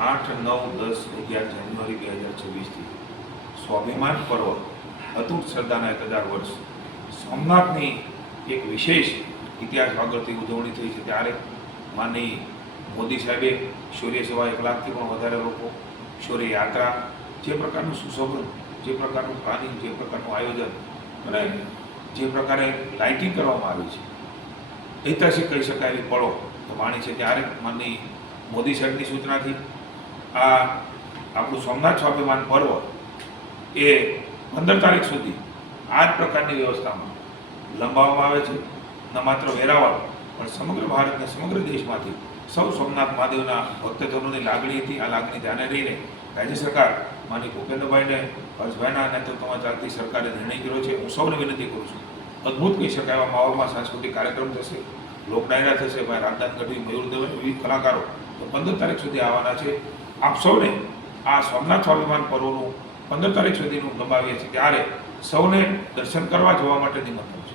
8, 9, 10, 11 જાન્યુઆરી 2026થી સ્વાભિમાન પર્વ અતૂટ શ્રદ્ધાના 1000 વર્ષ સોમનાથની એક વિશેષ ઇતિહાસ આગળથી ઉજવણી થઈ છે ત્યારે માનની મોદી સાહેબે શૌર્ય સેવા 1 લાખથી પણ વધારે લોકો, શૌર્ય યાત્રા, જે પ્રકારનું સુશોભન, જે પ્રકારનું પ્લાનિંગ, જે પ્રકારનું આયોજન અને જે પ્રકારે લાઇટિંગ કરવામાં આવી છે, ઐતિહાસિક કહી શકાય એવી પળો તો માણી છે ત્યારે માનની મોદી સાહેબની સૂચનાથી આ આપણું સોમનાથ સ્વાભિમાન પર્વ એ 15 તારીખ સુધી આ જ પ્રકારની વ્યવસ્થામાં લંબાવવામાં આવે છે. ન માત્ર વેરાવળ પણ સમગ્ર ભારત અને સમગ્ર દેશમાંથી સૌ સોમનાથ મહાદેવના ભક્તજનોની લાગણી હતી. આ લાગણી ધ્યાને રહીને રાજ્ય સરકાર માની ભૂપેન્દ્રભાઈને, હર્ષભાઈના નેતૃત્વમાં ચાલતી સરકારે નિર્ણય કર્યો છે. હું સૌને વિનંતી કરું છું, અદ્ભુત કહી શકાય એવા માહોલમાં સાંસ્કૃતિક કાર્યક્રમ થશે, લોક ડાયરા થશે. ભાઈ રામદાસ ગઢવી, મયુર દવે, વિવિધ કલાકારો તો 15 તારીખ સુધી આવવાના છે. આપ સૌને આ સોમનાથ સ્વાભિમાન પર્વનું 15 તારીખ સુધીનું લંબાવીએ છીએ ત્યારે સૌને દર્શન કરવા જવા માટે નિમંત્રણ છે.